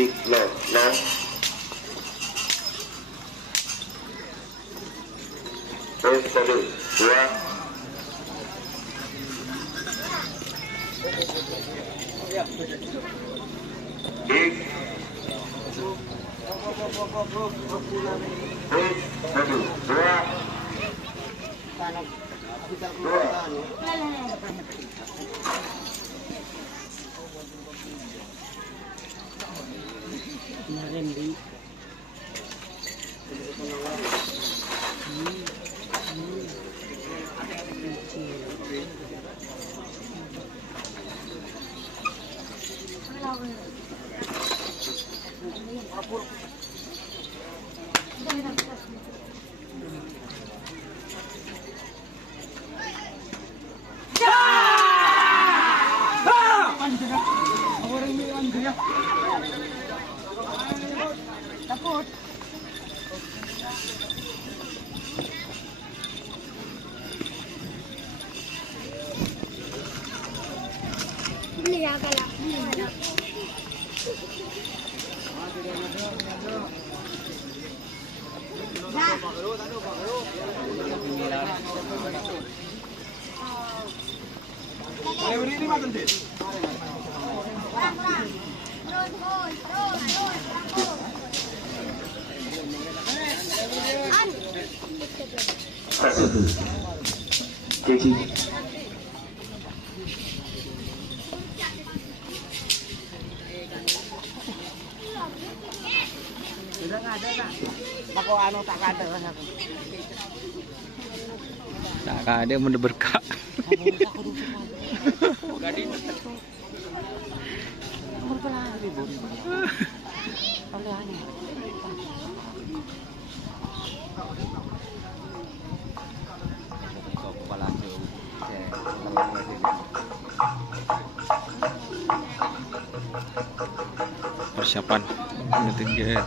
Siglo, no. Terus tadi, 2. Dik. Terus tadi, 2. 2. Takut. Beli ya kalau beli. Satu. Jadi. Udah nggak ada nak. Bako anu tak ada lah aku. Tak ada yang berkah. Persiapan tinggi.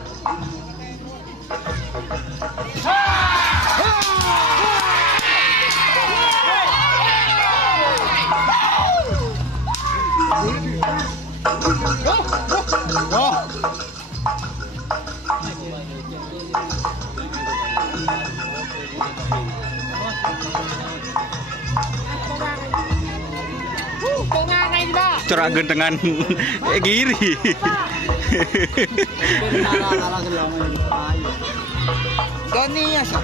Curang gentengan giri. Gani ya sih.